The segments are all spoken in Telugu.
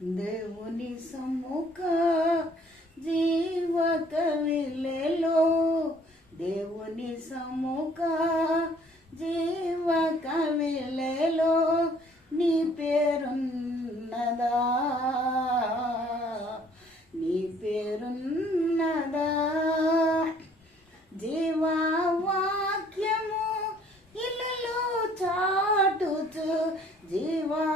దేవుని సమ్ముఖ జీవ కవిలలో, దేవుని సమ్ముఖ జీవ కవిలలో నీ పేరున్నదా, నీ పేరున్నదా. జీవవాక్యము ఇలలో చాటుచు, జీవవాక్యము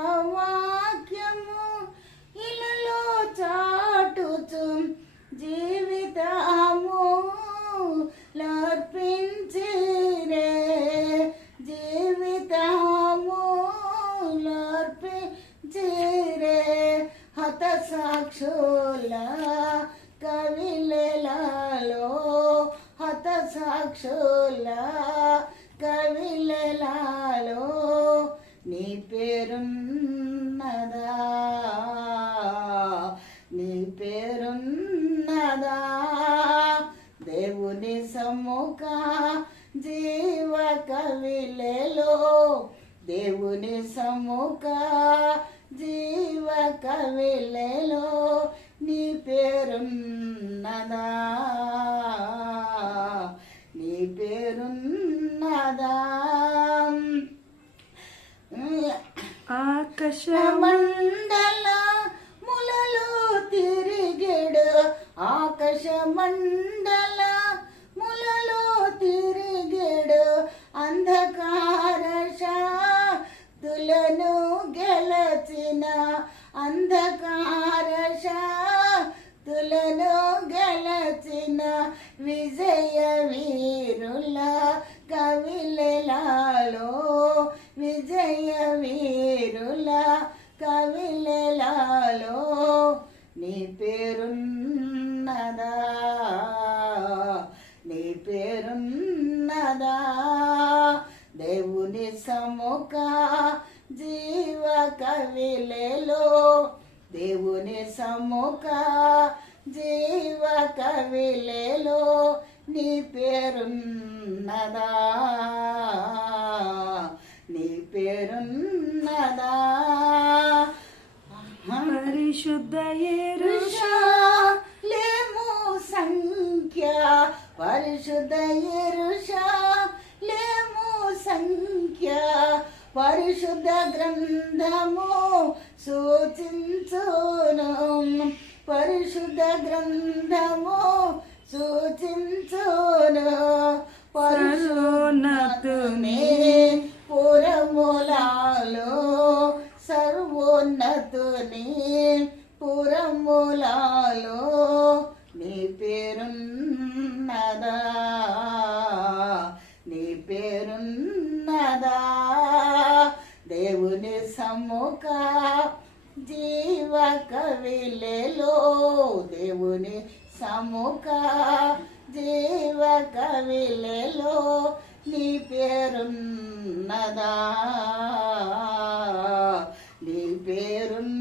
ఇలలో చాటుచు జీవితము లర్పించిరే, జీవితము లర్పించిరే. హతసాక్షుల కవిలలో, హతసాక్షుల కవిలలో నీ పేరున్నదా, నీ పేరున్నదా. దేవుని సమ్ముఖ జీవ కవిలలో, దేవుని సమ్ముఖ జీవ కవిలలో నీ పేరున్నదా, నీ పేరున్నదా. ఆకాశమండల ములలో తిరిగెడు, ఆకాశమండల ములలో తిరిగెడు అంధకార శక్తులను గెలచిన, అంధకార శక్తులను గెలచిన విజయ వీరుల కవిలలో, విజయ వీరుల కవిలలో నీ పేరున్నదా, నీ పేరున్నదా. దేవుని సమ్ముఖ జీవ కవిలలో, దేవుని సమ్ముఖ జీవ కవిలలో నీ పేరున్నదా, నీ పేరున్నదా. పరిశుద్ధ యెరూషలేము సంఖ్య, పరిశుద్ధ యెరూషలేము సంఖ్య పరిశుద్ధ గ్రంథము సూచించును, పరిశుద్ధ గ్రంథము సూచించును. సర్వోన్నతుని పురములలో, సర్వోన్నతుని పురములలో నీ పేరున్నదా, నీ పేరున్నదా. దేవుని సమ్ముఖ జీవ కవిలలో, దేవుని సమ్ముఖ జీవ కవిలలో నీ పేరున్నదా, నీ పేరున్నదా.